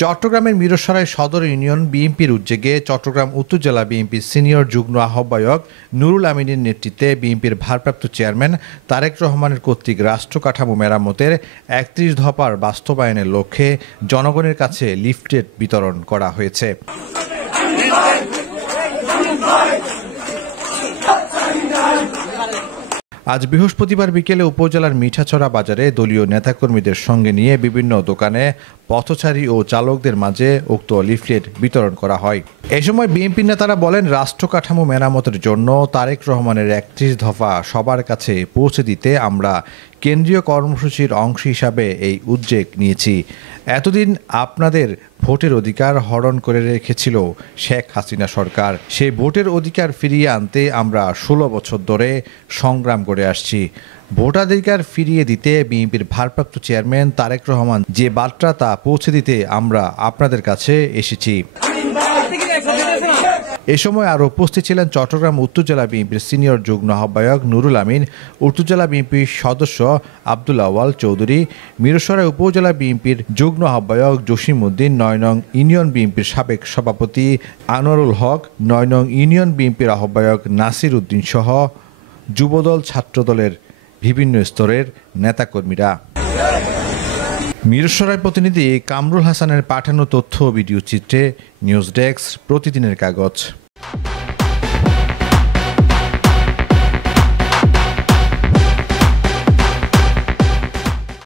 চট্টগ্রামের মিরসরাই সদর ইউনিয়ন বিএনপির উদ্যোগে চট্টগ্রাম উত্তর জেলা বিএনপির সিনিয়র যুগ্ম আহ্বায়ক নুরুল আমিনের নেতৃত্বে বিএনপির ভারপ্রাপ্ত চেয়ারম্যান তারেক রহমানের কর্তৃক রাষ্ট্র কাঠামো মেরামতের ৩১ দফার বাস্তবায়নের লক্ষ্যে জনগণের কাছে লিফলেট বিতরণ করা হয়েছে। আজ বৃহস্পতিবার বিকেলে উপজেলার মিঠাছড়া বাজারে দলীয় নেতাকর্মীদের সঙ্গে নিয়ে বিভিন্ন দোকানে পথচারী ও চালকদের মাঝে উক্ত লিফলেট বিতরণ করা হয়। এ সময় বিএনপি নেতারা বলেন, রাষ্ট্র কাঠামো মেরামতের জন্য তারেক রহমানের ৩১ দফা সবার কাছে পৌঁছে দিতে আমরা কেন্দ্রীয় কর্মসূচির অংশ হিসাবে এই উদ্যোগ নিয়েছি। এতদিন আপনাদের ভোটের অধিকার হরণ করে রেখেছিল শেখ হাসিনা সরকার। সেই ভোটের অধিকার ফিরিয়ে আনতে আমরা ১৬ বছর ধরে সংগ্রাম করে আসছি। ভোটাধিকার ফিরিয়ে দিতে বিএনপির ভারপ্রাপ্ত চেয়ারম্যান তারেক রহমান যে বার্তা তা পৌঁছে দিতে আমরা আপনাদের কাছে এসেছি। এ সময় আরও উপস্থিত ছিলেন চট্টগ্রাম উত্তর জেলা বিএনপির সিনিয়র যুগ্ম আহ্বায়ক নুরুল আমিন, উত্তর জেলা বিএনপির সদস্য আব্দুল আওয়াল চৌধুরী, মিরসরাই উপজেলা বিএনপির যুগ্ম আহ্বায়ক জসিম উদ্দিন, ৯ নং ইউনিয়ন বিএনপির সাবেক সভাপতি আনোয়ারুল হক, ৯ নং ইউনিয়ন বিএনপির আহ্বায়ক নাসির উদ্দিন সহ যুবদল ছাত্রদলের বিভিন্ন স্তরের নেতাকর্মীরা। মিরসরাই প্রতিনিধি কামরুল হাসানের পাঠানো তথ্য ও ভিডিও চিত্রে নিউজ ডেস্ক, প্রতিদিনের কাগজ।